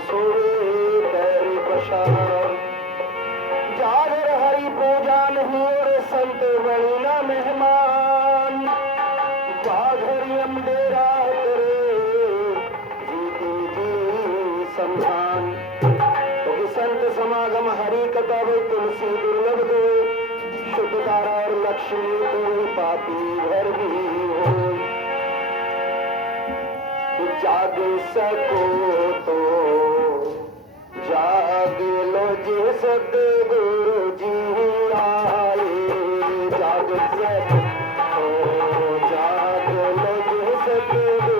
सोए पैर पसार। जागर हरि पूजा नहीं और संत बनी ना मेहमान। बाघरियम डेरा करे जीती जी सम्मान। तो संत समागम हरि कथा वे तुलसी दुर्लभ दो। शुभकारा और लक्ष्मी कोई पापी घर भी हो। जाग सको तो जाग लो जी सतगुरु जी आए। जाग सको तो जाग लो जी सतगुरु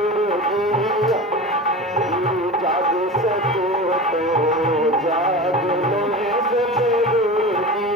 जी आए। जाग सको तो जाग लो जी सतगुरु जी।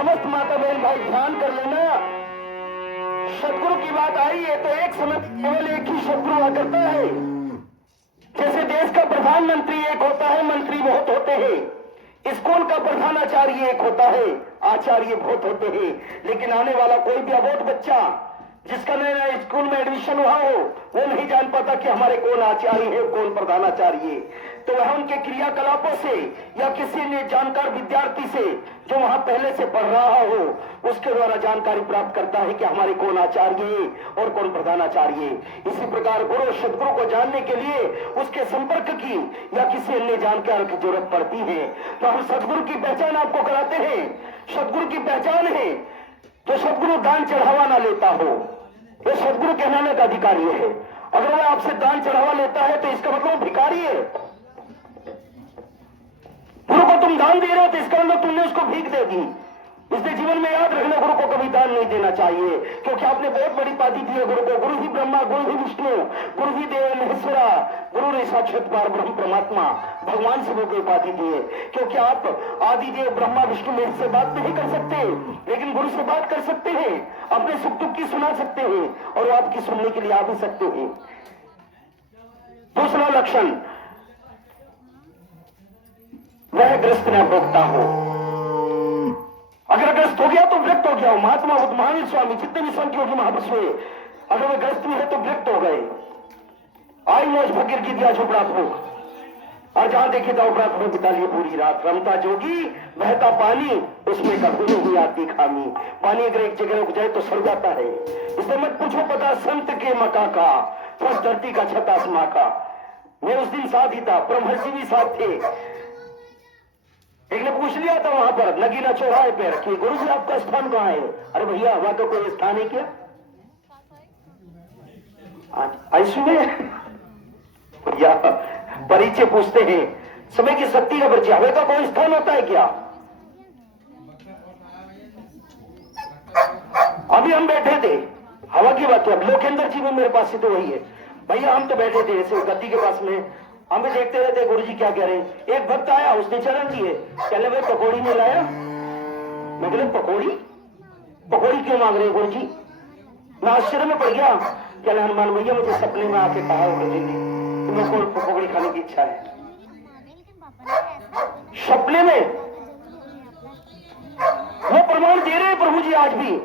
समस्त माता बहन भाई ध्यान कर लेना, सदगुरु की बात आई है तो एक समय केवल एक ही सदगुरु हुआ करता है। जैसे देश का प्रधानमंत्री एक होता है, मंत्री बहुत होते हैं। स्कूल का प्रधानाचार्य एक होता है, आचार्य बहुत होते हैं। लेकिन आने वाला कोई भी अबोध बच्चा जिसका नया स्कूल में एडमिशन हुआ हो, वो नहीं जान पाता कि हमारे कौन आचार्य है, कौन प्रधानाचार्य। तो वह उनके क्रियाकलापों से या किसी ने जानकार विद्यार्थी से जो वहां पहले से पढ़ रहा हो, उसके द्वारा जानकारी प्राप्त करता है कि हमारे कौन आचार्य है और कौन प्रधानाचार्य है। इसी प्रकार गुरु सदगुरु को जानने के लिए उसके संपर्क की या किसी अन्य जानकार की जरूरत पड़ती है। तो हम सदगुरु की पहचान आपको कराते हैं। सदगुरु की पहचान है तो सदगुरु दान चढ़ावा ना लेता हो, वो सदगुरु कहलाने का अधिकारी है। अगर वह आपसे दान चढ़ावा लेता है तो इसका मतलब भिखारी है। गुरु को तुम दान दे रहे हो तो इसका मतलब तुमने उसको भीख दे दी। इसलिए जीवन में याद रखना, गुरु को कभी दान नहीं देना चाहिए, क्योंकि आपने बहुत बड़ी उपाधि दी है गुरु को। गुरु ही ब्रह्मा, गुरु ही विष्णु, गुरु ही देव महेश्वरा, गुरु ने साक्षात पार ब्रह्म परमात्मा भगवान से वो उपाधि दी है। क्योंकि आप आदि देव ब्रह्मा विष्णु में से बात नहीं कर सकते, लेकिन गुरु से बात कर सकते हैं, अपने सुख दुख की सुना सकते हैं और वो आपकी सुनने के लिए आ भी सकते हैं। दूसरा लक्षण, वह ग्रस्त न भोगता हो। अगर ग्रस्त हो गया तो व्यक्त हो गया। महात्मा बुद्ध, महावीर स्वामी, जितने भी संत योगी महापुरुष हुए, अगर वे ग्रस्त में है तो व्यक्त हो गए। आई मौज फकीर की दिया झोपड़ा फूक, और जहां देखे तो उपरात में बिता लिए पूरी रात। रमता जोगी बहता पानी, उसमें कभी नहीं आती खामी। पानी अगर एक जगह रुक जाए तो सड़ जाता है। इसलिए मत पूछो पता संत के मका का, फर्स्ट धरती का छत आसमां का। मैं उस दिन साथ ही था, ब्रह्मर्षि भी साथ थे। एक ने पूछ लिया था वहां पर नगीना चौराहे पे कि गुरु जी आपका स्थान कहाँ है? अरे भैया वहां तो कोई स्थान है क्या? आईसीयू में या परिचय पूछते हैं, समय की शक्ति का परिचय। हवे का कोई स्थान होता है क्या? अभी हम बैठे थे, हवा की बात है। अब लोकेंद्र जी भी मेरे पास से तो वही है। भैया हम तो बैठे थे ऐसे गद्दी के पास में, हम भी देखते रहते गुरु जी क्या कह रहे हैं। एक भक्त आया, उसने चरण दिए, कहले भाई पकौड़ी नहीं लाया। मैं बोले पकौड़ी? पकौड़ी क्यों मांग रहे गुरु जी? मैं आश्चर्य में पड़ गया। कहले हनुमान भैया मुझे सपने में आके कहा गुरु जी ने मेरे को पकौड़ी खाने की इच्छा है। सपने में वो प्रमाण दे रहे हैं प्रभु जी आज भी।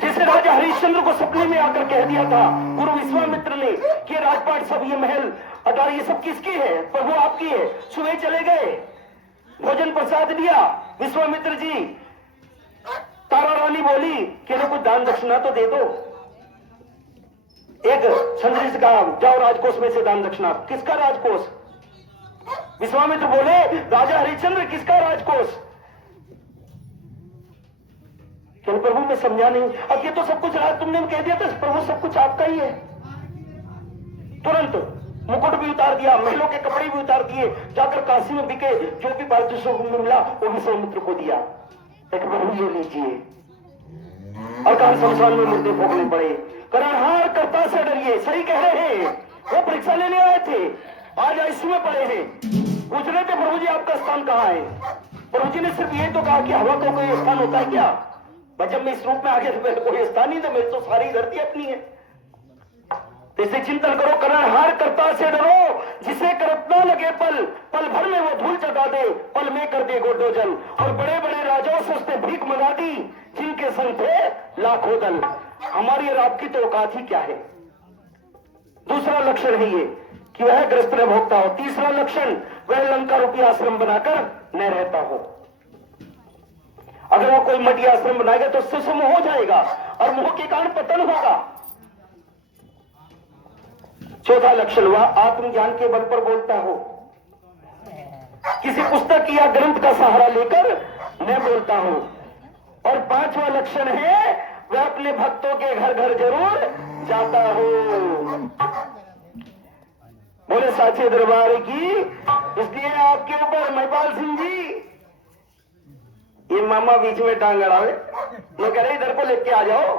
जैसे राजा हरिश्चंद्र को सपने में आकर कह दिया था गुरु विश्वामित्र ने कि राजपाट सब, ये महल अटार ये सब किसकी है? प्रभु आपकी है। सुबह चले गए, भोजन प्रसाद दिया विश्वामित्र जी। तारा रानी बोली कि कुछ दान दक्षिणा तो दे दो। एक संतरी से कहा जाओ राजकोष में से दान दक्षिणा। किसका राजकोष? विश्वामित्र बोले राजा हरिश्चंद्र किसका राजकोष? क्यों प्रभु मैं समझा नहीं। अब ये तो सब कुछ राज तुमने कह दिया था प्रभु, सब कुछ आपका ही है। तुरंत मुकुट भी उतार दिया, महलों के कपड़े भी उतार दिए, जाकर काशी में बिके, जो भी पारितोषिक में मिला वो विश्वामित्र को दिया। एक प्रभु ये लीजिए। और कहा शमशान में मुद्दे भोगने पड़े। करणहार कर्ता से डरिए, सही कह रहे हैं। वो परीक्षा लेने आए थे, आज आईसीयू में पड़े हैं। पूछ रहे थे प्रभु जी आपका स्थान कहाँ है? प्रभु जी ने सिर्फ ये तो कहा कि हवा का कोई स्थान होता है क्या? जब मैं इस रूप में आगे तो मेरे कोई स्थान नहीं, तो मेरी तो सारी धरती अपनी है। इसे चिंतन करो, करणहार कर्ता से डरो, जिसे करत ना लगे पल, पल भर में वो धूल जगा दे, पल में कर दे गोडोजन। और बड़े बड़े राजाओं से उसने भीख मंगा दी, जिनके संग थे लाखों दल। हमारी और आपकी तो औकात ही क्या है? दूसरा लक्षण है ये कि वह ग्रस्त न भोगता हो। तीसरा लक्षण, वह लंका रूपी आश्रम बनाकर न रहता हो। अगर वो कोई मटी आश्रम बनाएगा तो उससे मोह हो जाएगा और मोह के कारण पतन होगा। चौथा लक्षण, वह आत्मज्ञान के बल पर बोलता हो, किसी पुस्तक या ग्रंथ का सहारा लेकर न बोलता हो। और पांचवा लक्षण है, वह अपने भक्तों के घर घर जरूर जाता हो। बोले साचे दरबार की। इसलिए आपके ऊपर महिपाल सिंह जी, ये मामा बीच में टांग अड़ावे, मैं कह रहे इधर को लेके आ जाओ।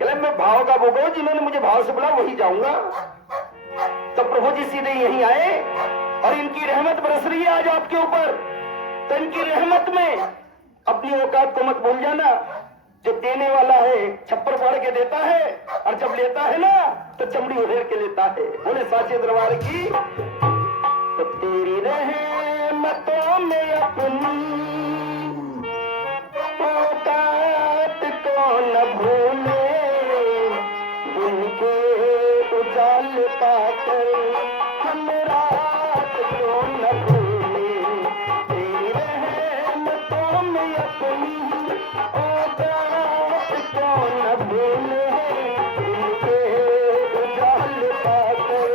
कह मैं भाव का भोगो, जिन्होंने मुझे भाव से बोला वही जाऊंगा। तो प्रभु जी सीधे यहीं आए और इनकी रहमत बरस रही है आज आपके ऊपर। तो इनकी रहमत में अपनी औकात को मत भूल जाना। जो देने वाला है छप्पर फाड़ के देता है, और जब लेता है ना तो चमड़ी उधेड़ के लेता है। बोले साचे दरबार की। तो तेरी रहमतों में अपनी औकात को न भूले, उनके उजाल पाकर हम रात को न भूले। तेरी रहमतों में अपनी औकात को न भूले, उनके उजाल पाकर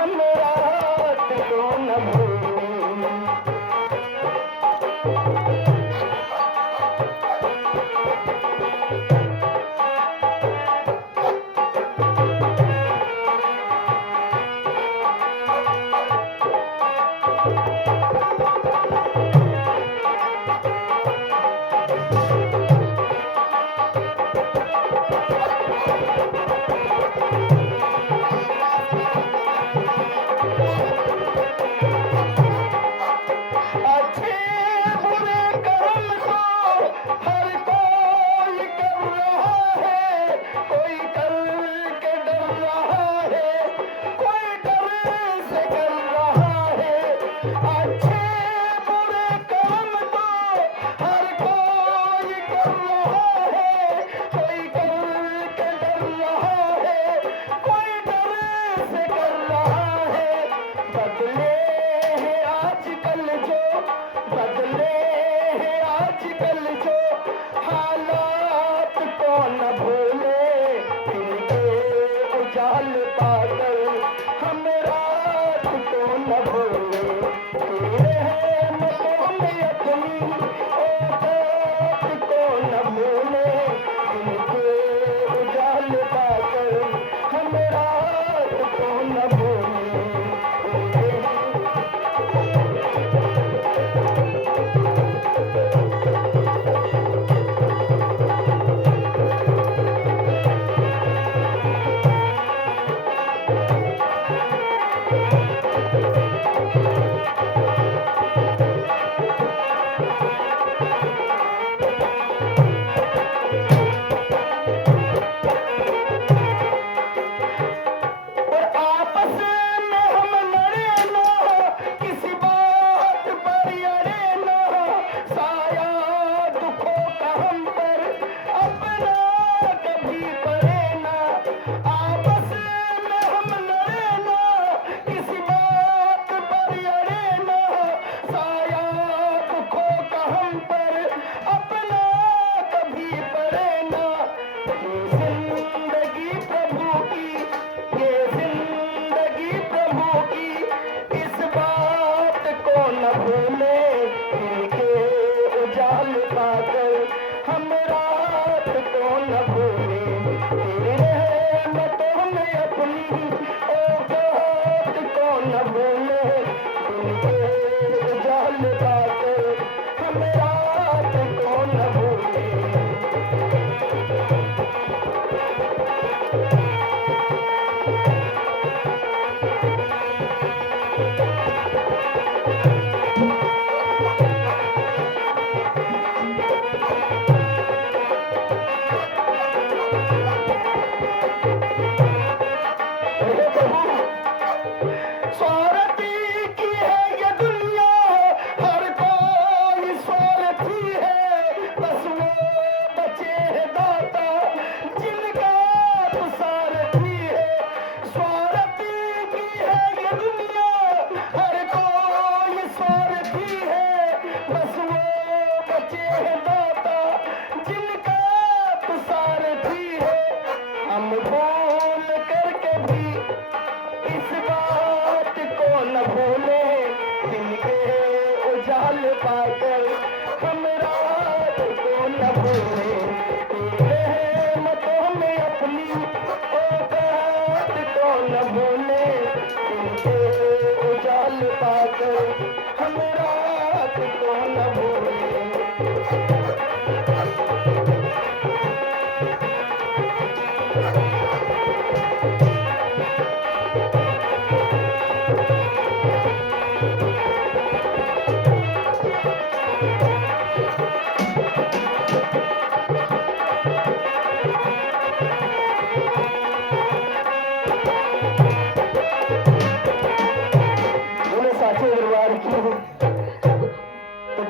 हम रात को न भूले।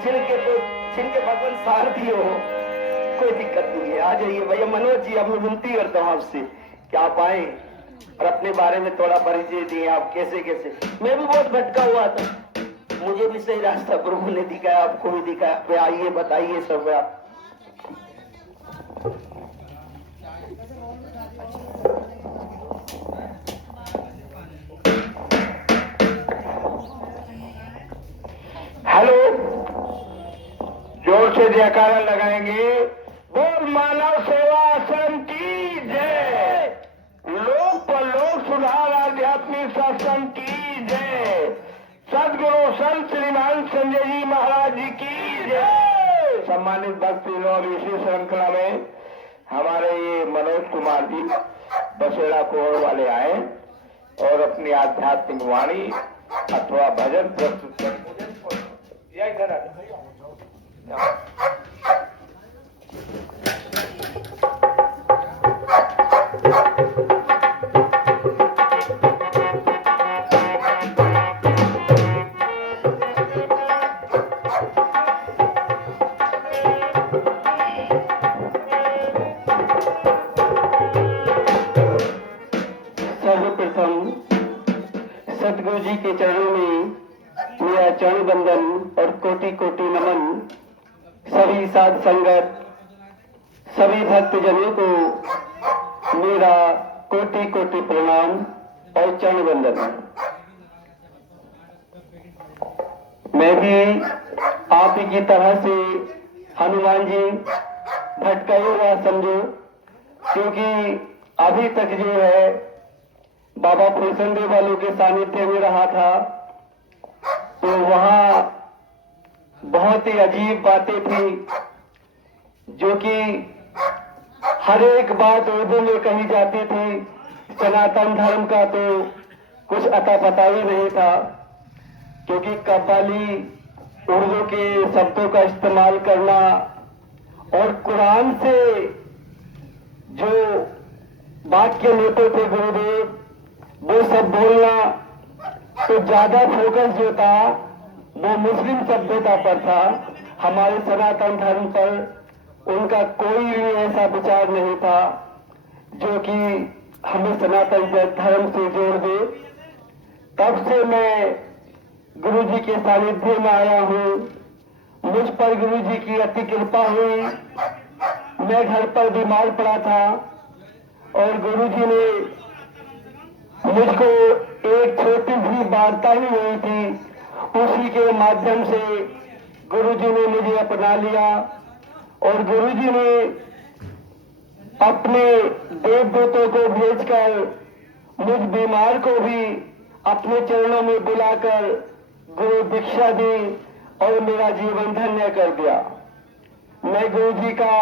जिनके भगवान सारथी हो, कोई दिक्कत नहीं है, आ जाइए भैया। मनोज जी, अब मैं विनती करता हूँ आपसे कि आप आए और अपने बारे में थोड़ा परिचय दिए। आप कैसे कैसे, मैं भी बहुत भटका हुआ था, मुझे भी सही रास्ता प्रभु ने दिखाया, आपको भी दिखाया। आइए बताइए सब आप। हेलो, जोर से जयकारा लगाएंगे। बोल मानव सेवा आश्रम की जय, लोक परलोक सुधार आध्यात्मिक सत्संग की जय, सदगुरु संत श्रीमान संजय जी महाराज जी की जय। सम्मानित भक्ति लोग, इसी श्रृंखला में हमारे ये मनोज कुमार जी बसेड़ा कोड़ वाले आए और अपनी आध्यात्मिक वाणी अथवा भजन प्रस्तुत करेंगे। सर्वप्रथम सतगुरु जी के चरणों में मेरा चरण बंदन और कोटि कोटि नमन। सभी साध संगत, सभी भक्तजनों को मेरा कोटि कोटि प्रणाम और चरण बंदन। मैं भी आप ही की तरह से हनुमान जी भटका हुआ समझो, क्योंकि अभी तक जो है बाबा फुलसंदे वालों के सानिध्य में रहा था, तो वहां बहुत ही अजीब बातें थी, जो कि हर एक बात उर्दू में कही जाती थी। सनातन धर्म का तो कुछ अता पता ही नहीं था, क्योंकि कव्वाली उर्दू के शब्दों का इस्तेमाल करना और कुरान से जो वाक्य लेते थे गुरुदेव, वो सब बोलना, तो ज्यादा फोकस जो था वो मुस्लिम सभ्यता पर था। हमारे सनातन धर्म पर उनका कोई भी ऐसा विचार नहीं था जो कि हमें सनातन धर्म से जोड़ दे। तब से मैं गुरु जी के सानिध्य में आया हूँ। मुझ पर गुरु जी की अति कृपा हुई। मैं घर पर बीमार पड़ा था और गुरु जी ने मुझको एक छोटी सी वार्ता ही हुई थी, उसी के माध्यम से गुरुजी ने मुझे अपना लिया और गुरुजी ने अपने देवदूतों को भेजकर मुझ बीमार को भी अपने चरणों में बुलाकर गुरु दीक्षा दी और मेरा जीवन धन्य कर दिया। मैं गुरुजी का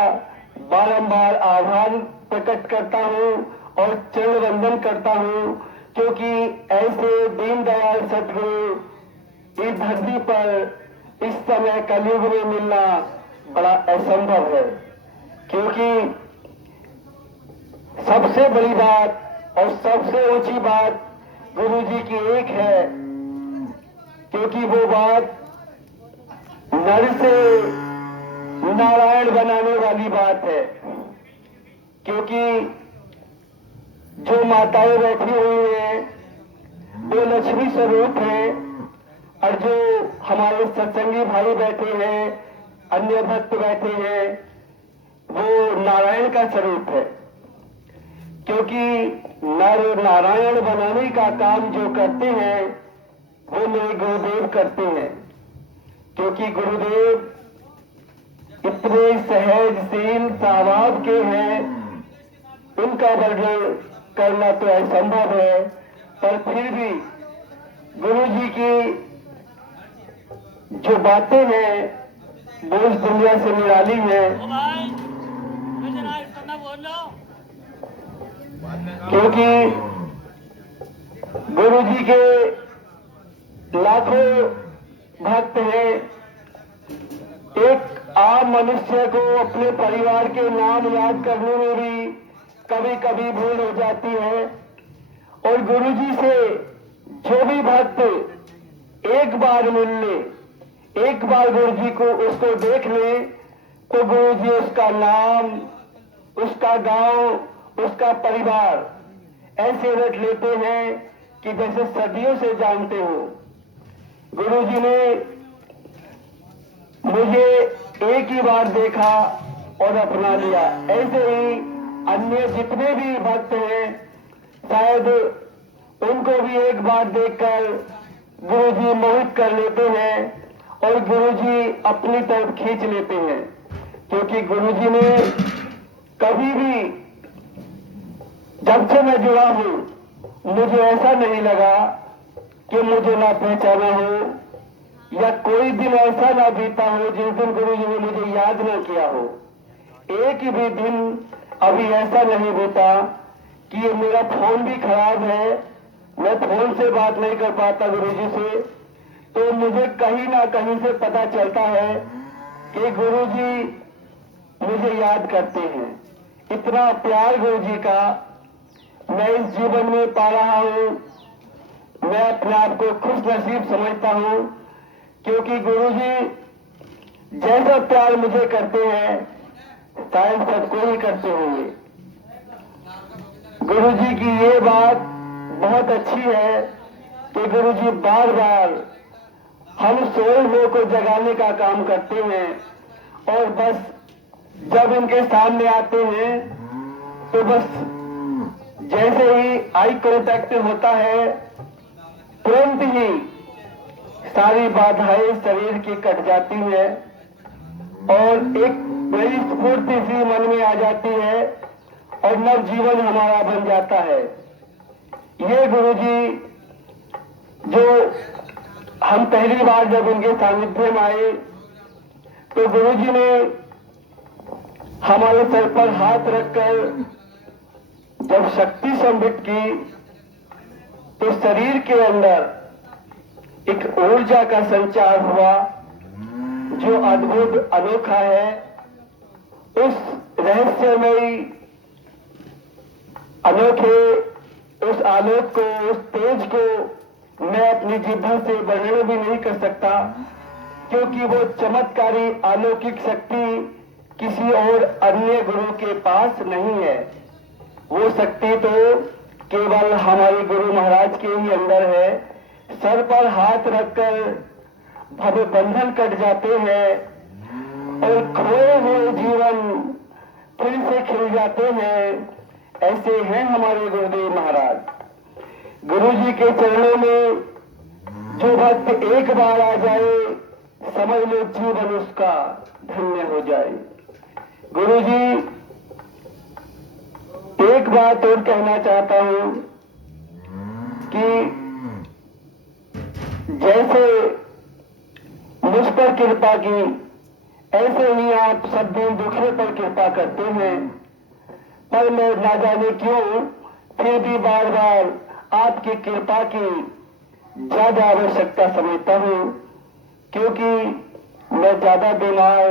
बारंबार आभार प्रकट करता हूँ और चरण वंदन करता हूँ, क्योंकि ऐसे दीनदयाल सतगुरु इस धरती पर इस समय कलयुग में मिलना बड़ा असंभव है। क्योंकि सबसे बड़ी बात और सबसे ऊंची बात गुरु जी की एक है, क्योंकि वो बात नर से नारायण बनाने वाली बात है। क्योंकि जो माताएं बैठी हुई हैं वो लक्ष्मी स्वरूप है, और जो हमारे सत्संगी भाई बैठे हैं, अन्य भक्त बैठे हैं, वो नारायण का स्वरूप है। क्योंकि नर नारायण बनाने का काम जो करते हैं वो मेरे गुरुदेव करते हैं। क्योंकि गुरुदेव इतने सहजशील स्वभाव के हैं, उनका वर्णन करना तो असंभव है, पर फिर भी गुरु जी की जो बातें हैं वो इस दुनिया से निराली है। क्योंकि गुरु जी के लाखों भक्त हैं। एक आम मनुष्य को अपने परिवार के नाम याद करने में भी कभी कभी भूल हो जाती है, और गुरु जी से जो भी भक्त एक बार मिल ले, एक बार गुरु जी को उसको देख ले तो गुरु जी उसका नाम, उसका गांव, उसका परिवार ऐसे रट लेते हैं कि जैसे सदियों से जानते हो। गुरु जी ने मुझे एक ही बार देखा और अपना लिया। ऐसे ही अन्य जितने भी भक्त हैं शायद उनको भी एक बार देखकर गुरु जी मोहित कर लेते हैं और गुरु जी अपनी तरफ खींच लेते हैं, क्योंकि गुरु जी ने कभी भी, जब से मैं जुड़ा हूं, मुझे ऐसा नहीं लगा कि मुझे ना पहचाना हो या कोई दिन ऐसा ना बीता हो जिस दिन गुरु जी ने मुझे याद ना किया हो। एक भी दिन अभी ऐसा नहीं होता कि ये मेरा फोन भी खराब है, मैं फोन से बात नहीं कर पाता गुरु जी से, तो मुझे कहीं ना कहीं से पता चलता है कि गुरु जी मुझे याद करते हैं। इतना प्यार गुरु जी का मैं इस जीवन में पा रहा हूं। मैं अपने आप को खुश नसीब समझता हूं, क्योंकि गुरु जी जैसा प्यार मुझे करते हैं शायद सबको ही करते होंगे। गुरु जी की ये बात बहुत अच्छी है कि गुरु जी बार बार हम सोए हुए को जगाने का काम करते हैं, और बस जब इनके सामने आते हैं तो बस जैसे ही आई कांटेक्ट होता है तुरंत ही सारी बाधाएं शरीर की कट जाती है और एक नई स्फूर्ति सी मन में आ जाती है और नव जीवन हमारा बन जाता है। ये गुरु जी जो हम पहली बार जब उनके सानिध्य में आए तो गुरु जी ने हमारे सर पर हाथ रखकर जब शक्ति संबित की तो शरीर के अंदर एक ऊर्जा का संचार हुआ जो अद्भुत अनोखा है। उस रहस्यमयी अनोखे उस आलोक को, उस तेज को मैं अपनी जिह्वा से वर्णन भी नहीं कर सकता, क्योंकि वो चमत्कारी अलौकिक शक्ति किसी और अन्य गुरु के पास नहीं है। वो शक्ति तो केवल हमारे गुरु महाराज के ही अंदर है। सर पर हाथ रखकर भव बंधन कट जाते हैं और खोए हुए जीवन फिर से खिल जाते हैं। ऐसे हैं हमारे गुरुदेव महाराज। गुरु जी के चरणों में जो भक्त एक बार आ जाए समझ लो जीवन उसका धन्य हो जाए। गुरु जी एक बात और कहना चाहता हूं कि जैसे मुझ पर कृपा की ऐसे ही आप सब दिन दूसरे पर कृपा करते हैं, पर मैं ना जाने क्यों फिर भी बार बार आपकी कृपा की ज्यादा आवश्यकता समझता हूं, क्योंकि मैं ज्यादा बीमार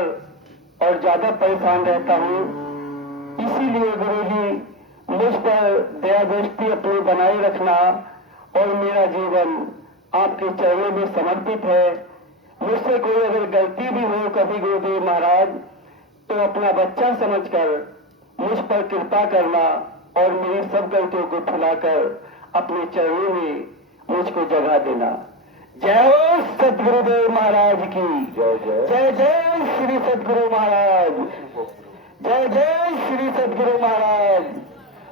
और ज्यादा परेशान रहता हूं। इसीलिए गुरु जी मुझ पर दया दृष्टि अपनी बनाए रखना और मेरा जीवन आपके चरणों में समर्पित है। मुझसे कोई अगर गलती भी हो कभी गुरुदेव महाराज तो अपना बच्चा समझकर मुझ पर कृपा करना और मेरी सब गलतियों को भुलाकर अपने चरणों में मुझको जगह देना। जय सदगुरुदेव महाराज की जय। जय जय जय श्री सदगुरु महाराज। जय जय श्री सदगुरु महाराज।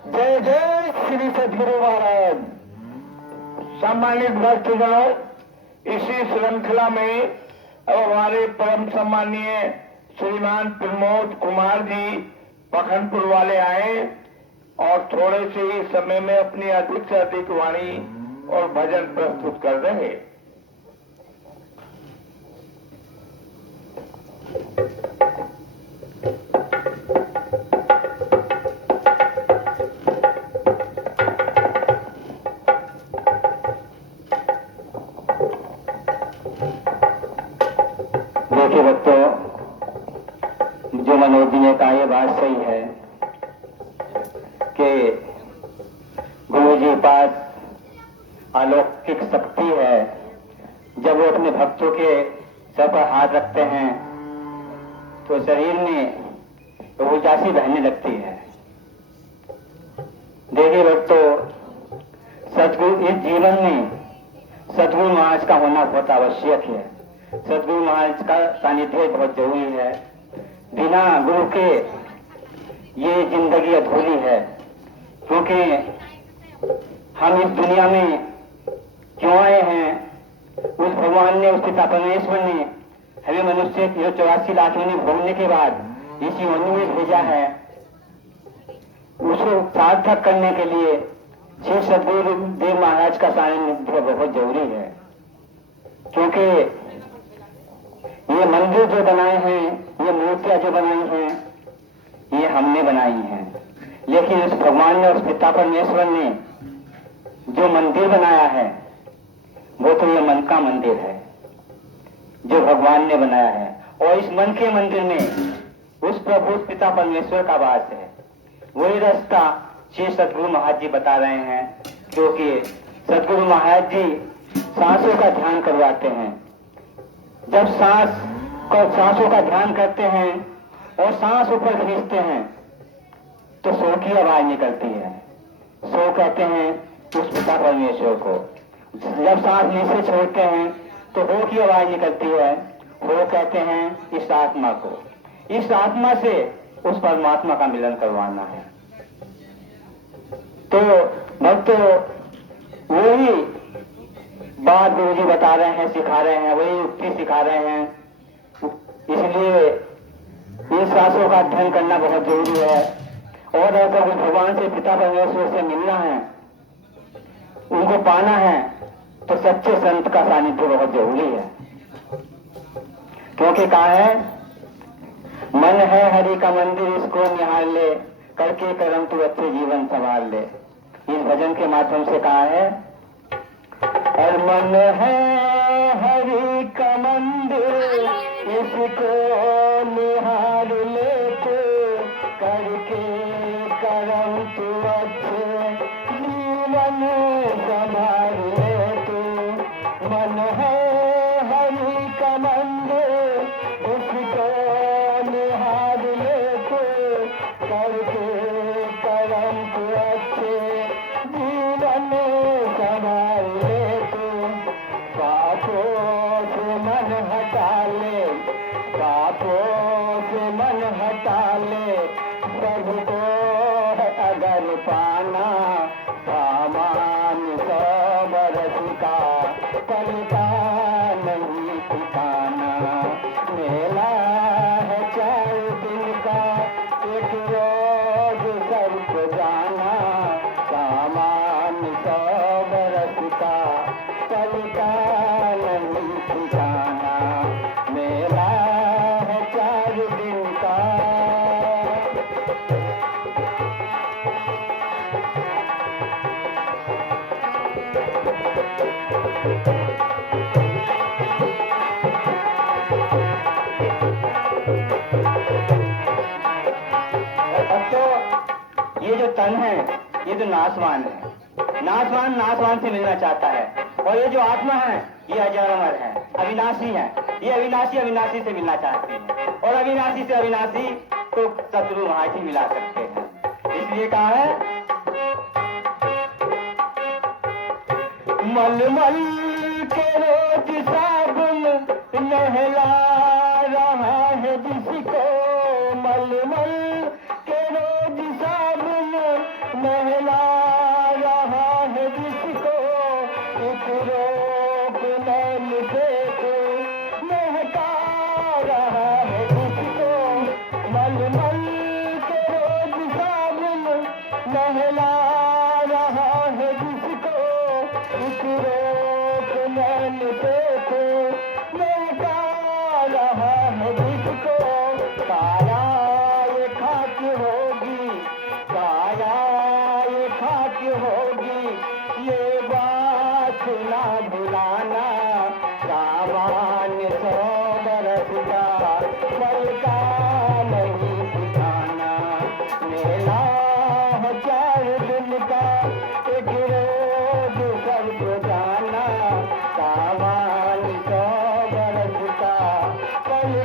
जय जय श्री सदगुरु महाराज। सम्मानित भक्तगण, इसी श्रृंखला में अब हमारे परम सम्मानीय श्रीमान प्रमोद कुमार जी पखनपुर वाले आए और थोड़े से ही समय में अपनी अधिक से अधिक वाणी और भजन प्रस्तुत कर रहे। देखिए बच्चों, जो मनोज जी ने कहा यह बात सही है कि गुरु जी पास अलौकिक शक्ति है। जब वो अपने भक्तों के सर पर करते हैं तो शरीर में ऊर्जा सी बहने लगती है। देखिए भक्तों, सतगुरु इस जीवन में सतगुरु महाराज का होना बहुत आवश्यक है। सतगुरु महाराज का सानिध्य बहुत जरूरी है। बिना गुरु के ये जिंदगी अधूरी है, क्योंकि हम इस दुनिया में क्यों आए हैं, उस भगवान ने, उस पिता परमेश्वर ने हमें मनुष्य 84 लाख योनि भोगने के बाद इस योनि में भेजा है। उसको सार्थक करने के लिए श्री सतगुरु देव महाराज का सानिध्य बहुत जरूरी है, क्योंकि ये मंदिर जो बनाए हैं, ये मूर्तियां जो बनाई हैं, ये हमने बनाई हैं। लेकिन उस भगवान ने, उस पिता परमेश्वर ने जो मंदिर बनाया है वो तो ये मन का मंदिर है जो भगवान ने बनाया है। और इस मन के मंदिर में उस प्रभु, उस पिता परमेश्वर का वास है। वही रास्ता श्री सतगुरु महाराज जी बता रहे हैं, क्योंकि सतगुरु महाराज जी सांसों का ध्यान करवाते हैं। जब सांसों का ध्यान करते हैं और सांस ऊपर खींचते हैं तो सो की आवाज निकलती है। सो कहते हैं उस पिता परमेश्वर को। जब सांस नीचे छोड़ते हैं तो हो की आवाज निकलती है। हो कहते हैं इस आत्मा को। इस आत्मा से उस परमात्मा का मिलन करवाना है। तो भक्तों, वही बात गुरु जी बता रहे हैं, सिखा रहे हैं, वही युक्ति सिखा रहे हैं। इसलिए इन सांसों का अध्ययन करना बहुत जरूरी है। और अगर भगवान से, पिता परमेश्वर से मिलना है, उनको पाना है, तो सच्चे संत का सानिध्य बहुत जरूरी है। क्योंकि कहा है, मन है हरि का मंदिर, इसको निहार ले, करके कर्म तू अच्छे जीवन संभाल ले। इस भजन के माध्यम से कहा है, और मन है हरि का मंदिर, इसको निहार ले तू, करके कर्म तू अच्छे जीवन संभाल ले तू। मन है हरि का मंदिर, इसको निहार ले तू, करके कर्म तू अच्छे जीवन संभाल ले तू। पापों से मन हटा ले, पापों से मन हटा ले, सबको अगर पाना, सामान 100 बरस का, पलटा नहीं ठिकाना। मेला है 4 दिन का, एक रोज सबको जाना, सामान 100 बरस का, पलटा नहीं ठिकाना। मेला है 4 दिन का। ये जो तन है, ये तो नाशवान है। नाशवान से मिलना चाहता है। और ये जो आत्मा है, ये अजर अमर है, अविनाशी है। ये अविनाशी से मिलना चाहती है। और अविनाशी से अविनाशी तो सतगुरु महाराज ही मिला सकते हैं। इसलिए कहा है, मलमल के रोज साबुन नहला रहा है जिसको, मलमल के रोज साबुन नहला रहा है जिसको, एक रोक नैन देखो महका रहा है जिसको। मलमल के रोज साबुन नहला रहा है जिसको, एक रोक नैन देखो महका रहा है जिसको। काया ये खाक होगी, काया ये खाक होगी, ये बात ना भुलाना, सामान 100 बरस का, पल का नहीं ठिकाना। मेला है 4 दिन का, एक रोज सबको जाना, सामान 100 बरस का, पल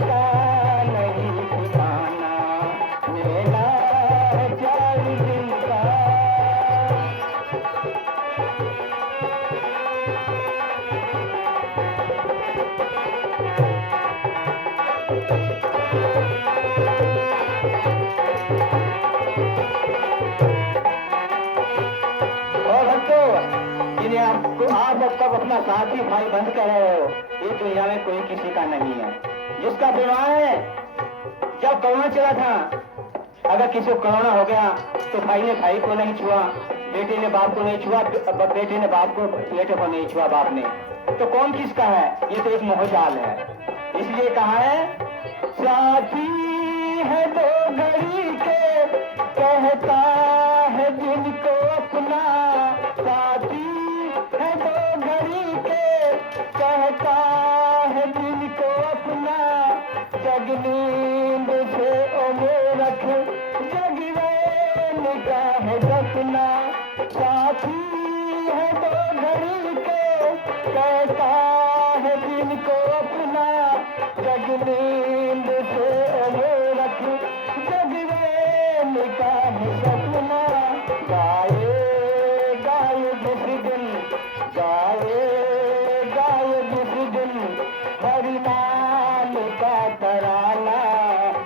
आप अपना साथी भाई बंद कर रहे हो, ये दुनिया में कोई किसी का नहीं है। जिसका विवाह है, जब कोरोना चला था, अगर किसी को कोरोना हो गया तो भाई ने भाई को नहीं छुआ, बेटे ने बाप को नहीं छुआ, बेटे ने बाप को, बेटे को नहीं छुआ बाप ने, तो कौन किसका है? ये तो एक मोहजाल है। इसलिए कहा है, साथी है दो घड़ी के, कहता है जिनको अपना, साथी है दो घड़ी के, कहता है जिनको अपना, जग नींद से ओमे रख, जगवे निगाह रखना। साथी है दो घड़ी के, कहता है जिनको अपना, जग नींद से ओमे रख, जगवे निगाह रखना। गाए गाए जिस दिन, गाए गाए जिस दिन, हरि नाम का तराना,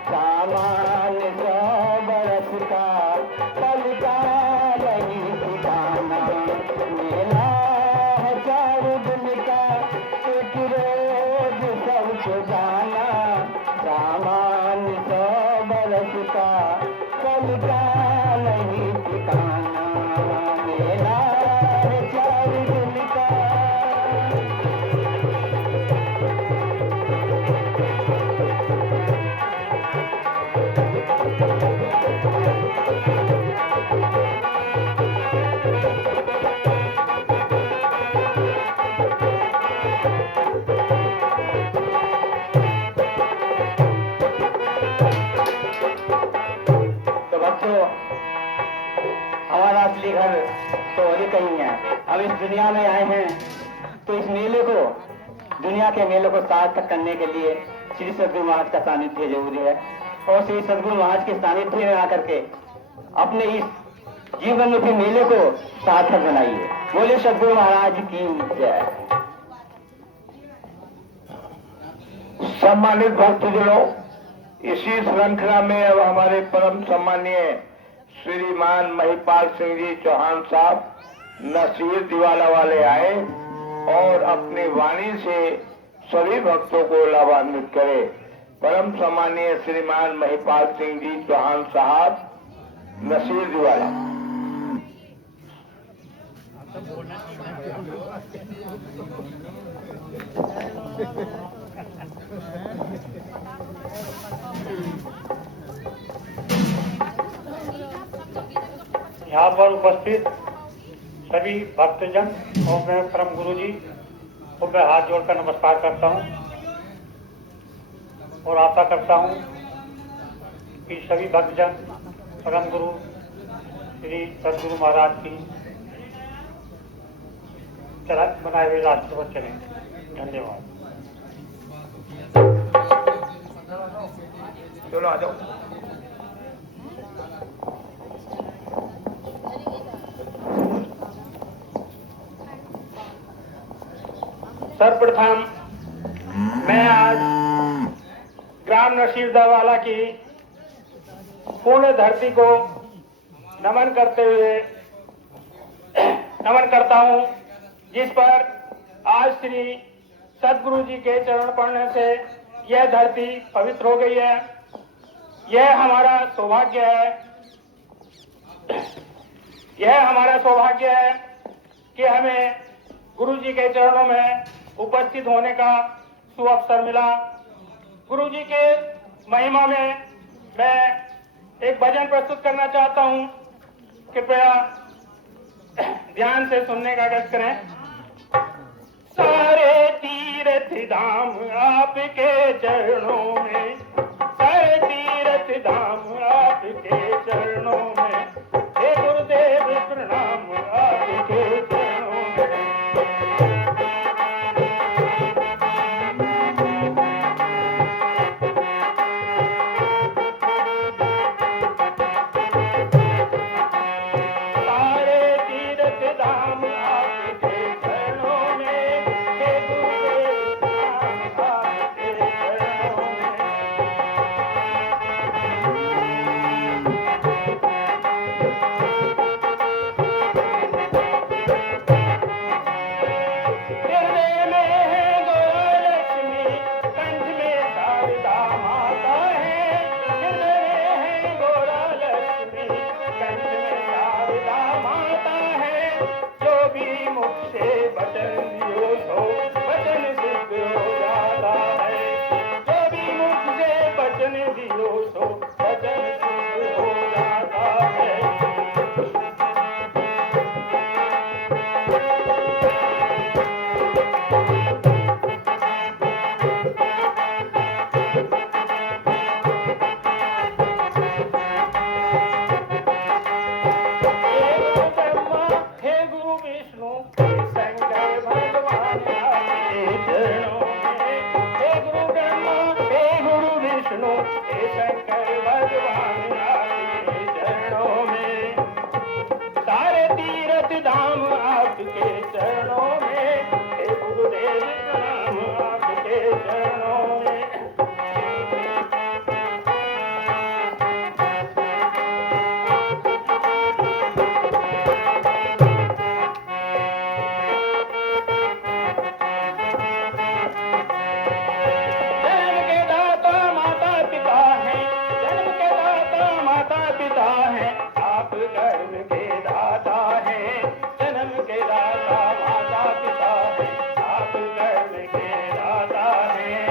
सामान 100 बरस का, पल का नहीं ठिकाना। मेला है 4 दिन का, एक रोज सबको जाना, सामान 100 बरस का, पल का नहीं ठिकाना। मेला है 4 दिन का। तो बच्चों, हमारा असली घर तो और ही कहीं है। हम इस दुनिया में आए हैं तो इस मेले को, दुनिया के मेले को सार्थक करने के लिए श्री सद्गुरु महाराज का सानिध्य जरूरी है। और श्री सद्गुरु महाराज के सानिध्य में आकर के अपने इस जीवन रूपी मेले को सार्थक बनाइए। बोले सद्गुरु महाराज की जय। सम्मानित भक्तजनों, इसी श्रृंखला में अब हमारे परम सम्मानीय श्रीमान महिपाल सिंह जी चौहान साहब नसीर दिवाला वाले आए और अपनी वाणी से सभी भक्तों को लाभान्वित करे। परम सम्मानीय श्रीमान महिपाल सिंह जी चौहान साहब नसीर दिवाला। यहाँ पर उपस्थित सभी भक्तजन और मैं परम गुरु जी को मैं हाथ जोड़कर नमस्कार करता हूँ और आशा करता हूँ कि सभी भक्तजन परम गुरु श्री सद्गुरु महाराज की बनाए हुए रास्ते पर चलें। धन्यवाद। चलो आ जाओ। सर्वप्रथम मैं आज ग्राम नसीरदावाला की पूर्ण धरती को नमन करता हूँ, जिस पर आज श्री सद्गुरु जी के चरण पड़ने से यह धरती पवित्र हो गई है। यह हमारा सौभाग्य है, यह हमारा सौभाग्य है कि हमें गुरु जी के चरणों में उपस्थित होने का सुअवसर मिला। गुरु जी के महिमा में मैं एक भजन प्रस्तुत करना चाहता हूँ, कृपया ध्यान से सुनने का कष्ट करें। सारे तीर्थ धाम आपके चरणों में, सारे तीर्थ धाम आपके चरणों में, हे गुरुदेव प्रणाम आपके चरणों में। विष्णु हे शंकर भगवान आपके चरणों में, सारे तीर्थ धाम आपके चरणों में, हे गुरुदेव प्रणाम आपके चरणों में। जन्म के दाता माता पिता हैं, जन्म के दाता माता पिता हैं, आप कर्म के दाता हैं। जन्म के दाता माता पिता हैं, आप कर्म के दाता हैं।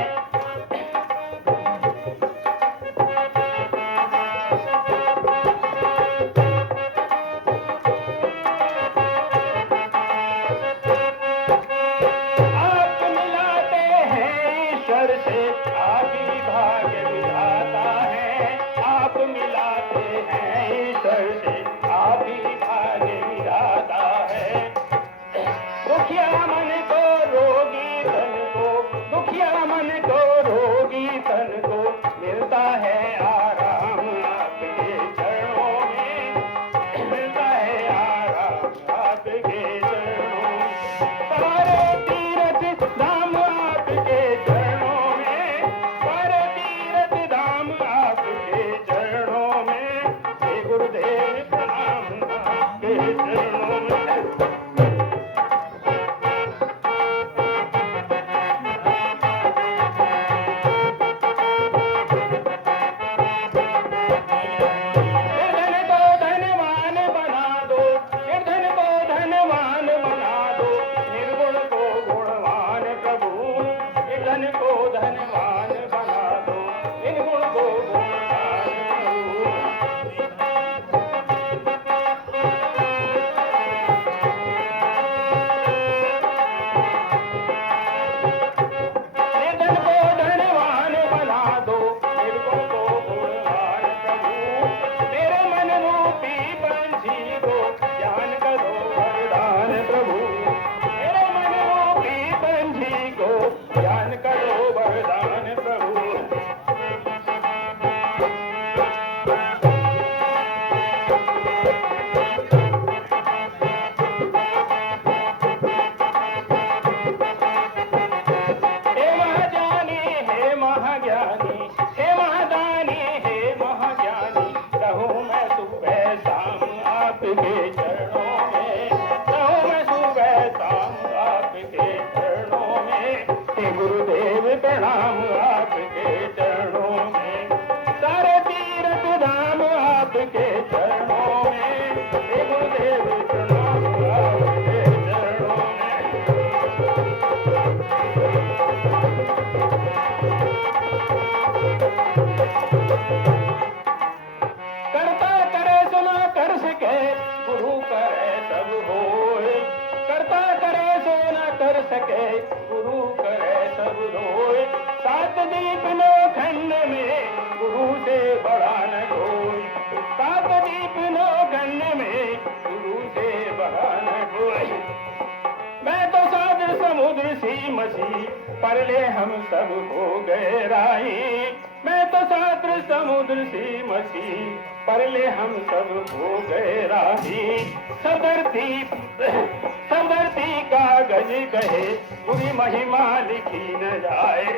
आप मिलाते हैं ईश्वर से, आप ही भाग्य विधाता है। आप मिलाते हैं ईश्वर से, आप ही भाग्य विधाता है। दुखिया मन को रोगी तन को, दुखिया मन को रोगी तन को मिलता है आराम आपके चरणों में, मिलता है आराम आपके चरणों में। सारे तीर्थ धाम आपके चरणों में, सारे तीर्थ धाम आपके चरणों में, हे गुरुदेव प्रणाम आपके चरणों में। निर्धन को धनवान बना दो, निर्धन को धनवान बना दो, निर्गुण को गुणवान प्रभु। निर्धन को धनवान बना दो, निर्गुण को गुणवान प्रभु। निर्धन को धनवान बना दो, निर्गुण को गुणवान प्रभु। मेरे मन रूपी पंछी को ज्ञान का दो वरदान प्रभु। मेरे मन रूपी पंछी को ज्ञान का दो वरदान प्रभु। हे महाज्ञानी हे महाज्ञानी, हे महादानी हे महाज्ञानी, रहूं मैं सुबह शाम आपके चरणों में, रहूं मैं सुबह शाम आपके चरणों में, हे गुरुदेव प्रणाम आपके चरणों में। सारे तीर्थ धाम आपके चरणों में, हे गुरुदेव प्रणाम आपके चरणों में। करता करे सुना कर सके, गुरु करे सब होए। करता करे सुना कर सके, गुरु करे सब होए। सात दीप नो खंड में, गुरु से बड़ा न कोई। सात दीप नो खंड में, गुरु से बड़ा न कोई। मैं तो सागर समुद्र सी मसी, परले हम सब हो गए राही। मैं तो सागर समुद्र सी मसी, परले हम सब हो गए राही। सब धरती कागज कहे, पूरी महिमा लिखी न जाए।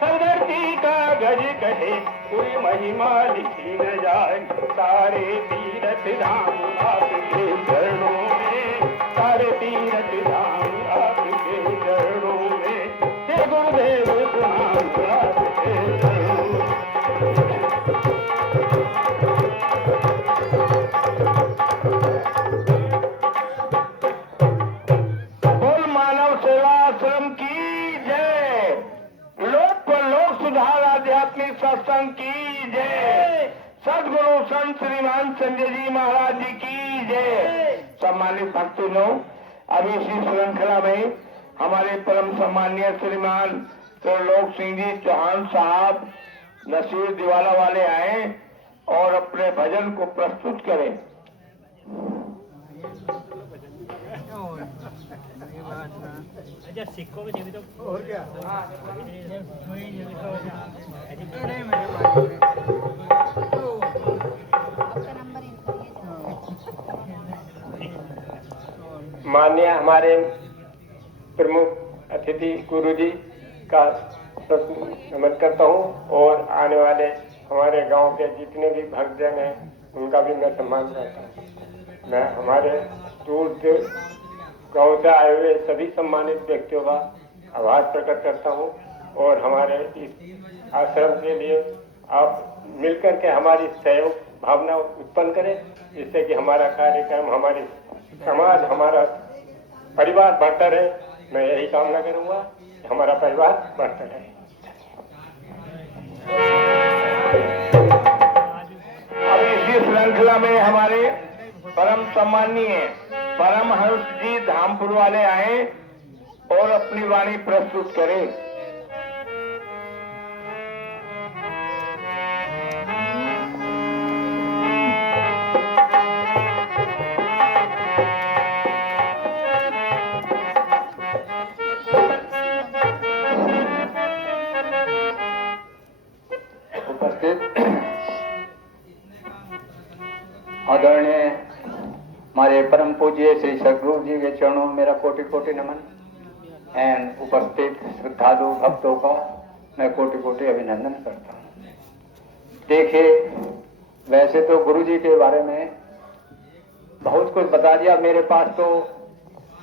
सब धरती कागज कहे, पूरी महिमा लिखी न जाए। सारे तीर्थ धाम आपके चरणों में, सारे तीर्थ धाम आपके चरणों में, हे गुरुदेव प्रणाम आपके चरणों में। बोल मानव सेवा आश्रम की जय। लोक पर लोक सुधार आध्यात्मिक सत्संग की जय। सदगुरु संत श्रीमान संजय जी महाराज जी की जय। सम्मानित भक्तों, अभी इसी श्रृंखला में हमारे परम सम्मानीय श्रीमान त्रिलोक सिंह जी चौहान साहब नसीर दिवाला वाले आए और अपने भजन को प्रस्तुत करें। अच्छा सिक्कों में जीवित और क्या हमारे प्रमुख अतिथि गुरुजी का नमन करता हूँ और आने वाले हमारे गांव के जितने भी भक्तजन हैं उनका भी मैं सम्मान करता हूँ। मैं हमारे दूर गांव से आए हुए सभी सम्मानित व्यक्तियों का आभार प्रकट करता हूँ और हमारे इस आश्रम के लिए आप मिलकर के हमारी सहयोग भावना उत्पन्न करें, जिससे कि हमारा कार्यक्रम, हमारी समाज, हमारा परिवार बढ़ता रहे। मैं यही कामना करूंगा कि हमारा परिवार बढ़ता रहे। अब इसी श्रृंखला में हमारे परम सम्मानीय परमहंस जी धामपुर वाले आए और अपनी वाणी प्रस्तुत करें। आदरणीय हमारे परम पूज्य श्री सदगुरु जी के चरणों में मेरा कोटि कोटि नमन एंड उपस्थित श्रद्धालु भक्तों का मैं कोटि कोटि अभिनंदन करता हूँ। देखिए, वैसे तो गुरु जी के बारे में बहुत कुछ बता दिया, मेरे पास तो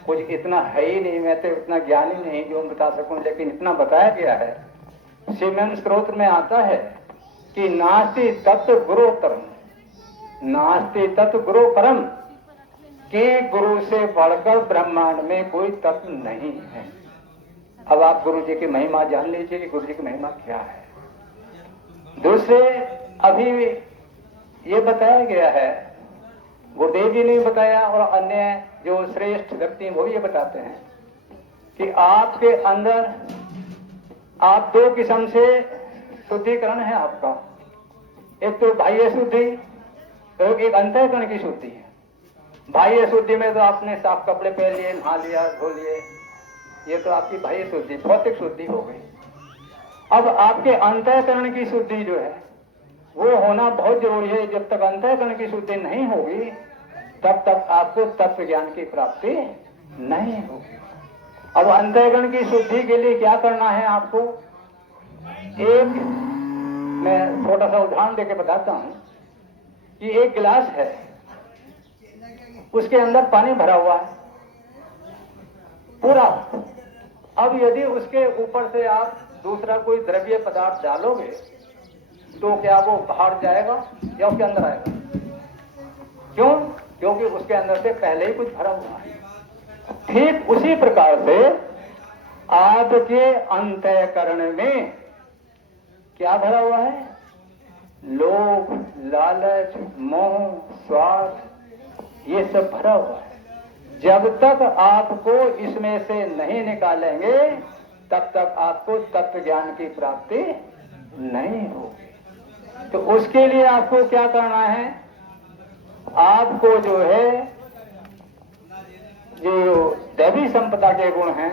कुछ इतना है ही नहीं, मैं तो इतना ज्ञानी नहीं जो बता सकूं, लेकिन इतना बताया गया है। श्रीमन स्त्रोत्र में आता है कि नास्ति तत्व गुरोत्तरम, नास्ति तत्व गुरु परम, कि गुरु से बढ़कर ब्रह्मांड में कोई तत्व नहीं है। अब आप गुरु जी की महिमा जान लीजिए कि गुरु जी की महिमा क्या है। दूसरे, अभी ये बताया गया है, गुरुदेव जी ने भी बताया और अन्य जो श्रेष्ठ व्यक्ति वो भी ये बताते हैं कि आपके अंदर आप दो किस्म से शुद्धिकरण है आपका। एक तो बाह्य शुद्धि, तो एक अंतःकरण की शुद्धि है। बाह्य शुद्धि में तो आपने साफ कपड़े पहन लिए, नहा लिया, धो लिए, ये तो आपकी बाह्य शुद्धि, भौतिक शुद्धि हो गई। अब आपके अंतःकरण की शुद्धि जो है वो होना बहुत जरूरी है। जब तक अंतःकरण की शुद्धि नहीं होगी तब तक आपको तत्व ज्ञान की प्राप्ति नहीं होगी। अब अंतःकरण की शुद्धि के लिए क्या करना है आपको, एक मैं छोटा सा उदाहरण देके बताता हूं कि एक गिलास है, उसके अंदर पानी भरा हुआ है पूरा। अब यदि उसके ऊपर से आप दूसरा कोई द्रव्य पदार्थ डालोगे तो क्या वो बाहर जाएगा या उसके अंदर आएगा? क्यों? क्योंकि उसके अंदर से पहले ही कुछ भरा हुआ है। ठीक उसी प्रकार से आपके अंतःकरण में क्या भरा हुआ है? लोभ, लालच, मोह, स्वार्थ, ये सब भरा हुआ है। जब तक आपको इसमें से नहीं निकालेंगे तब तक आपको तत्व ज्ञान की प्राप्ति नहीं होगी। तो उसके लिए आपको क्या करना है, आपको जो है जो दैवी संपदा के गुण हैं,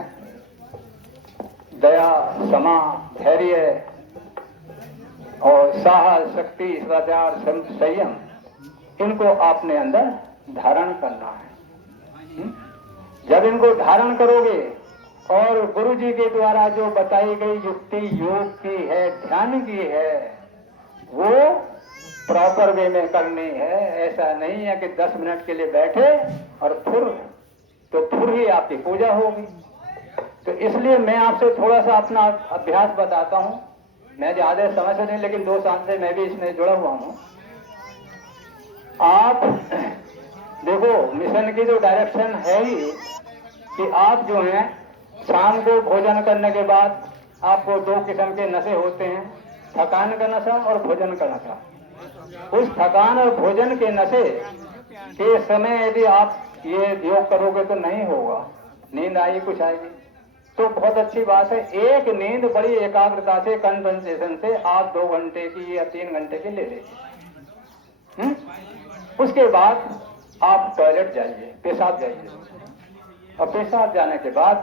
दया, क्षमा, धैर्य और साहस, शक्ति, सदाचार, संयम, इनको आपने अंदर धारण करना है। जब इनको धारण करोगे और गुरु जी के द्वारा जो बताई गई युक्ति योग की है, ध्यान की है, वो प्रॉपर वे में करनी है। ऐसा नहीं है कि 10 मिनट के लिए बैठे और फिर ही आपकी पूजा होगी। तो इसलिए मैं आपसे थोड़ा सा अपना अभ्यास बताता हूं। मैं ज्यादा समय से नहीं, लेकिन 2 साल से मैं भी इसमें जुड़ा हुआ हूं। आप देखो, मिशन की जो डायरेक्शन है ही कि आप जो हैं शाम को भोजन करने के बाद आपको 2 किस्म के नशे होते हैं, थकान का नशा और भोजन का नशा। उस थकान और भोजन के नशे के समय यदि आप ये योग करोगे तो नहीं होगा, नींद आई कुछ आएगी तो बहुत अच्छी बात है। एक नींद बड़ी एकाग्रता से, कंसंट्रेशन से आप 2 घंटे की या 3 घंटे की ले लीजिए। उसके बाद आप टॉयलेट जाइए, पेशाब जाइए, और पेशाब जाने के बाद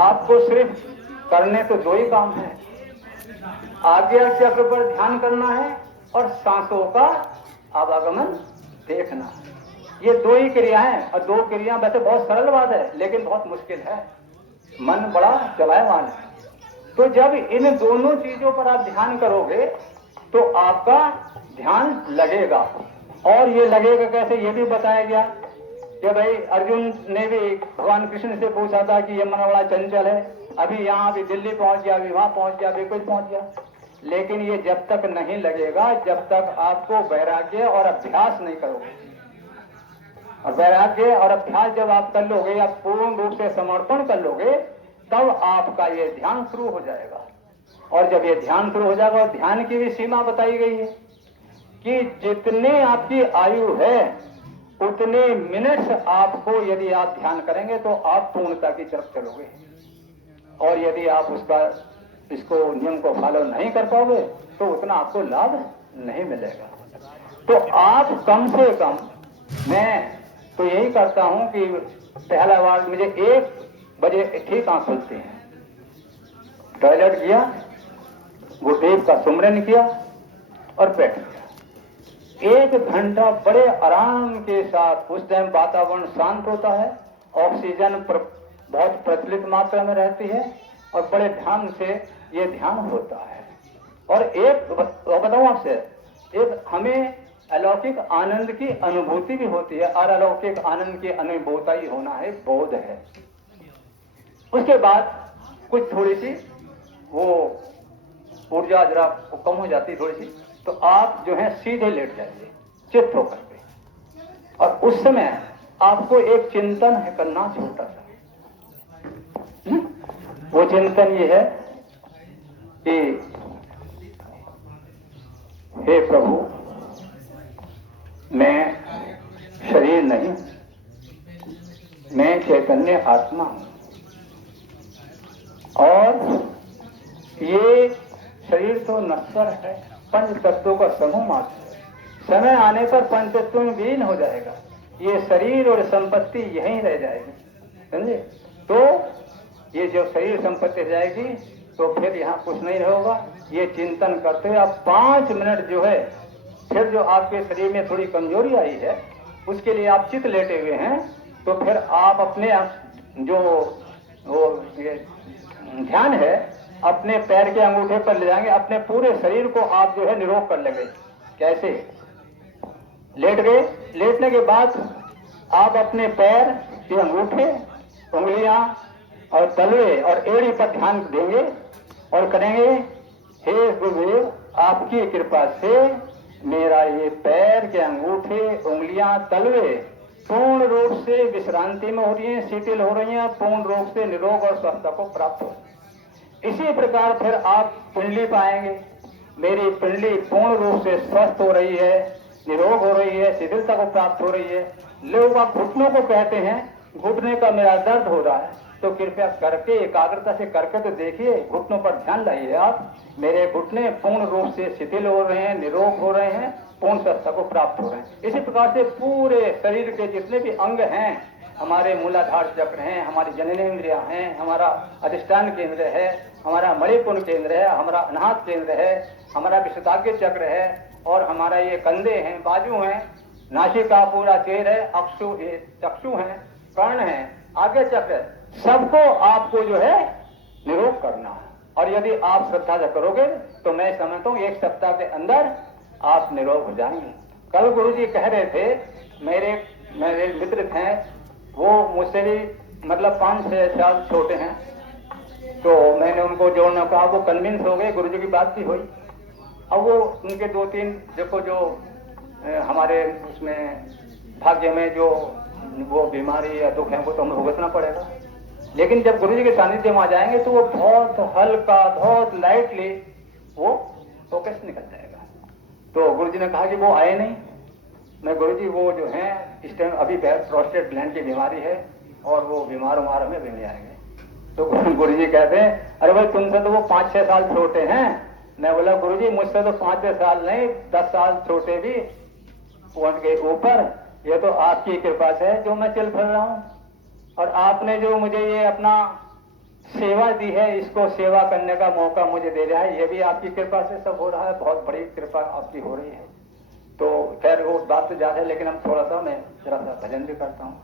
आपको सिर्फ करने तो 2 ही काम है, आज्ञा चक्र पर ध्यान करना है और सांसों का आवागमन देखना है। ये दो ही क्रिया हैं, और दो क्रिया वैसे बहुत सरल बात है लेकिन बहुत मुश्किल है, मन बड़ा चलायमान है। तो जब इन दोनों चीजों पर आप ध्यान करोगे तो आपका ध्यान लगेगा। और ये लगेगा कैसे, ये भी बताया गया कि भाई अर्जुन ने भी भगवान कृष्ण से पूछा था कि ये मन बड़ा चंचल है, अभी यहाँ अभी दिल्ली पहुंच गया, अभी वहां पहुंच गया, अभी कुछ पहुंच गया। लेकिन ये जब तक नहीं लगेगा जब तक आपको वैराग्य और अभ्यास नहीं करोगे। और वैराग्य और अभ्यास जब आप कर लोगे, आप पूर्ण रूप से समर्पण कर लोगे, तब आपका ये ध्यान शुरू हो जाएगा। और जब ये ध्यान शुरू हो जाएगा, और ध्यान की भी सीमा बताई गई है कि जितने आपकी आयु है उतने मिनट्स आपको यदि आप ध्यान करेंगे तो आप पूर्णता की तरफ चलोगे। और यदि आप इसको नियम को फॉलो नहीं कर पाओगे तो उतना आपको लाभ नहीं मिलेगा। तो आप कम से कम, मैं तो यही करता हूं कि पहला बार मुझे 1 बजे ठीक आंख खुलती है, टॉयलेट किया, गुरुदेव का सुमरन किया और बैठ गया। 1 घंटा बड़े आराम के साथ, उस टाइम वातावरण शांत होता है, ऑक्सीजन बहुत प्रचलित मात्रा में रहती है और बड़े ध्यान से ये ध्यान होता है। और एक बताऊं आपसे, एक हमें अलौकिक आनंद की अनुभूति भी होती है, और अलौकिक आनंद की अनुभूता ही होना है, बोध है। उसके बाद कुछ थोड़ी सी वो ऊर्जा जरा कम हो जाती है थोड़ी सी, तो आप जो है सीधे लेट जाइए चित्त होकर के। और उस समय आपको एक चिंतन है करना छोटा सा। वो चिंतन ये है कि हे प्रभु, मैं शरीर नहीं, मैं चैतन्य आत्मा हूं, और ये शरीर तो नश्वर है, पंच तत्वों का समूह मात्र है, समय आने पर पंच तत्वों में विलीन हो जाएगा, ये शरीर और संपत्ति यहीं रह जाएगी, समझे। तो ये जब शरीर संपत्ति रह जाएगी तो फिर यहाँ कुछ नहीं होगा। ये चिंतन करते हुए आप 5 मिनट जो है, फिर जो आपके शरीर में थोड़ी कमजोरी आई है उसके लिए आप चित लेटे हुए हैं, तो फिर आप अपने जो वो ध्यान है अपने पैर के अंगूठे पर ले जाएंगे, अपने पूरे शरीर को आप जो है निरोग कर लेंगे। कैसे? लेट गए, लेटने के बाद आप अपने पैर के अंगूठे, उंगलियां और तलवे और एड़ी पर ध्यान देंगे और करेंगे, हे गुरुदेव, आपकी कृपा से मेरा ये पैर के अंगूठे, उंगलियां, तलवे पूर्ण रूप से विश्रांति में हो रही हैं, शिथिल हो रही हैं, पूर्ण रूप से निरोग और स्वस्थता को प्राप्त हो। इसी प्रकार फिर आप पिंडली पाएंगे, मेरी पिंडली पूर्ण रूप से स्वस्थ हो रही है, निरोग हो रही है, शिथिलता को प्राप्त हो रही है। लोग आप घुटनों को कहते हैं, घुटने का मेरा दर्द हो रहा है, तो कृपया करके एकाग्रता से करके तो देखिए, घुटनों पर ध्यान लाइए आप, मेरे घुटने पूर्ण रूप से शिथिल हो रहे हैं, निरोग हो रहे हैं, पूर्ण स्वस्थता को प्राप्त हो रहे हैं। इसी प्रकार से पूरे शरीर के जितने भी अंग हैं, हमारे मूलाधार चक्र हैं, हमारी जननेंद्रियां हैं, हमारा अधिष्ठान केंद्र है, हमारा मणिपुर केंद्र है, हमारा अनाहत केंद्र है, हमारा विशुद्धाग्य चक्र है, और हमारा ये कंधे हैं, बाजू हैं, नासिका पूरा चेहरा है, अक्षु चक्षु हैं, कर्ण है, आगे चक्र, सबको आपको जो है निरोग करना है। और यदि आप श्रद्धा से करोगे तो मैं समझता हूँ 1 सप्ताह के अंदर आप निरोग हो जाएंगे। कल गुरुजी कह रहे थे, मेरे मित्र थे, वो मुझसे भी मतलब 5-6 साल छोटे हैं, तो मैंने उनको जोड़ना कहा, वो कन्विंस हो गए, गुरुजी की बात भी हुई। अब वो उनके 2-3 देखो जो हमारे उसमें भाग्य में जो वो बीमारी या दुख है वो तो हमें भुगतना पड़ेगा, लेकिन जब गुरुजी के सानिध्य में आ जाएंगे तो वो बहुत हल्का, बहुत लाइटली वो फोकस निकल जाएगा। तो गुरुजी ने कहा कि वो आए नहीं। मैं गुरुजी वो जो है इस टाइम अभी प्रोस्टेट ग्लैंड की बीमारी है और वो बीमार हमें भी नहीं आएंगे। तो गुरुजी कहते हैं, अरे भाई तुमसे तो वो 5-6 साल छोटे हैं। मैं बोला गुरुजी मुझसे तो 5-6 साल नहीं, 10 साल छोटे भी पहुंच गए ऊपर, ये तो आपकी कृपा से है जो मैं चल फिर रहा हूँ, और आपने जो मुझे ये अपना सेवा दी है, इसको सेवा करने का मौका मुझे दे रहा है, ये भी आपकी कृपा से सब हो रहा है, बहुत बड़ी कृपा आपकी हो रही है। तो खैर वो बात तो ज्यादा है, लेकिन हम थोड़ा सा मैं जरा सा भजन भी करता हूँ।